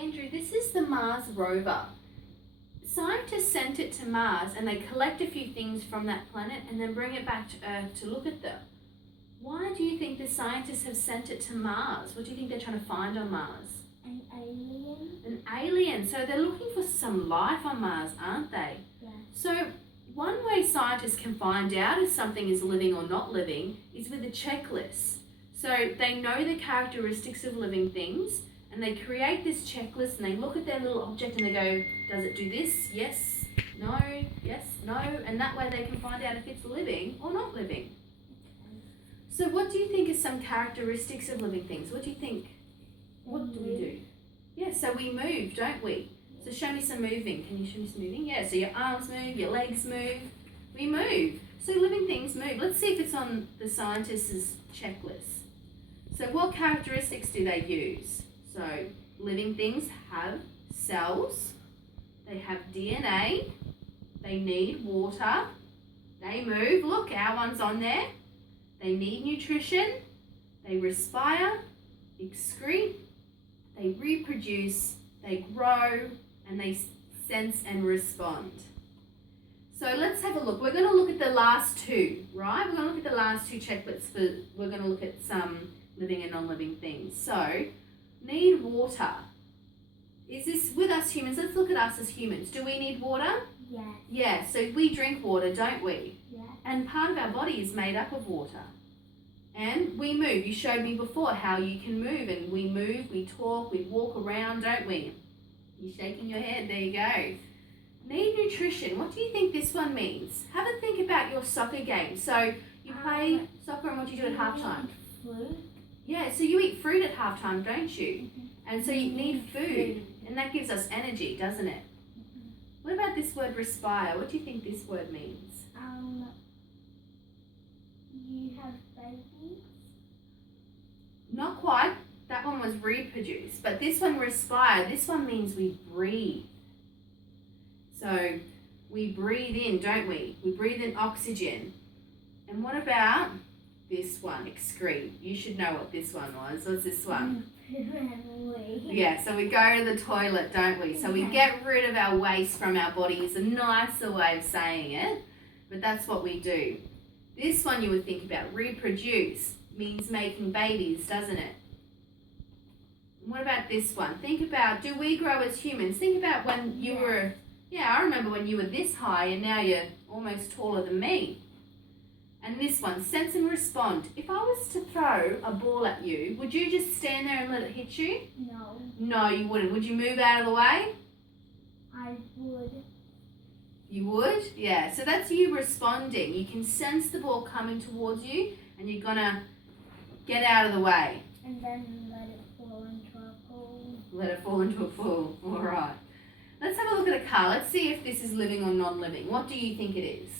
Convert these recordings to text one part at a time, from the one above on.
Andrew, this is the Mars rover. Scientists sent it to Mars and they collect a few things from that planet and then bring it back to Earth to look at them. Why do you think the scientists have sent it to Mars? What do you think they're trying to find on Mars? An alien? An alien. So they're looking for some life on Mars, aren't they? Yeah. So one way scientists can find out if something is living or not living is with a checklist. So they know the characteristics of living things and they create this checklist and they look at their little object and they go, does it do this? Yes, no, yes, no. And that way they can find out if it's living or not living. So what do you think are some characteristics of living things? What do you think? What do we do? Yeah, so we move, don't we? So show me some moving. Can you show me some moving? Yeah, so your arms move, your legs move. We move. So living things move. Let's see if it's on the scientist's checklist. So what characteristics do they use? So living things have cells, they have DNA, they need water, they move. Look, our one's on there. They need nutrition, they respire, excrete, they reproduce, they grow, and they sense and respond. So let's have a look. We're going to look at the last two, right? We're going to look at the last two checklists. We're going to look at some living and non-living things. So, need water. Is this with us humans? Let's look at us as humans. Do we need water? Yeah. Yeah, so we drink water, don't we? Yeah. And part of our body is made up of water. And we move. You showed me before how you can move, and we move, we talk, we walk around, don't we? You're shaking your head. There you go. Need nutrition. What do you think this one means? Have a think about your soccer game. So you play soccer, and what do you do at halftime? Fruit. Yeah, so you eat fruit at halftime, don't you? And so you need food, and that gives us energy, doesn't it? What about this word respire? What do you think this word means? You have babies? Not quite. That one was reproduce, but this one respire. This one means we breathe. So we breathe in, don't we? We breathe in oxygen. And what about this one, excrete? You should know what this one was. What's this one? Yeah, so we go to the toilet, don't we? So we get rid of our waste from our body is a nicer way of saying it, but that's what we do. This one you would think about, reproduce, means making babies, doesn't it? What about this one? Think about, do we grow as humans? Think about when you were, I remember when you were this high and now you're almost taller than me. And this one, sense and respond. If I was to throw a ball at you, would you just stand there and let it hit you? No. No, you wouldn't. Would you move out of the way? I would. You would? Yeah, so that's you responding. You can sense the ball coming towards you and you're going to get out of the way. And then let it fall into a pool. Let it fall into a pool. All right. Let's have a look at a car. Let's see if this is living or non-living. What do you think it is?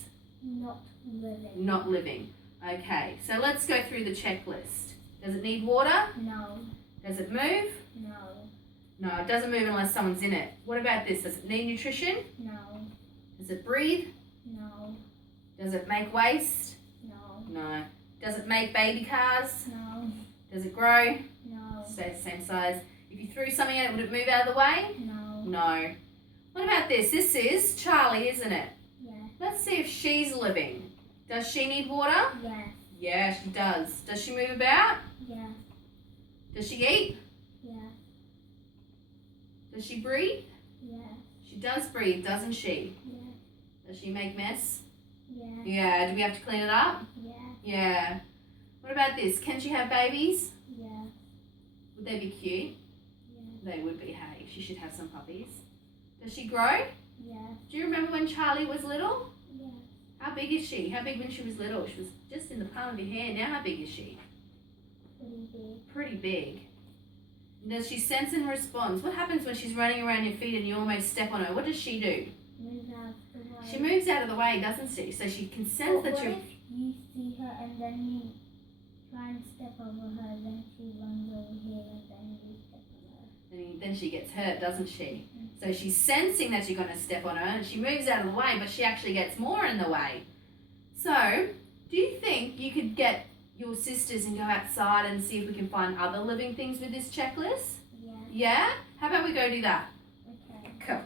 Not living. Not living. Okay, so let's go through the checklist. Does it need water? No. Does it move? No. No, it doesn't move unless someone's in it. What about this? Does it need nutrition? No. Does it breathe? No. Does it make waste? No. No. Does it make baby cars? No. Does it grow? No. Stay the same size. If you threw something at it, would it move out of the way? No. No. What about this? This is Charlie, isn't it? Yeah. Let's see if she's living. Does she need water? Yeah. Yeah, she does. Does she move about? Yeah. Does she eat? Yeah. Does she breathe? Yeah. She does breathe, doesn't she? Yeah. Does she make mess? Yeah. Yeah. Do we have to clean it up? Yeah. Yeah. What about this? Can she have babies? Yeah. Would they be cute? Yeah. They would be, hey. She should have some puppies. Does she grow? Yeah. Do you remember when Charlie was little? Yeah. How big is she? How big when she was little? She was just in the palm of your hand. Now how big is she? Pretty big. Pretty big. Does she sense and responds? What happens when she's running around your feet and you almost step on her? What does she do? Move out the way. She moves out of the way, doesn't she? So she can sense that What you're... if you see her and then you try and step over her, then she runs over here and then you step on her? Then she gets hurt, doesn't she? So she's sensing that you're going to step on her and she moves out of the way, but she actually gets more in the way. So, do you think you could get your sisters and go outside and see if we can find other living things with this checklist? Yeah. Yeah? How about we go do that? Okay. Cool.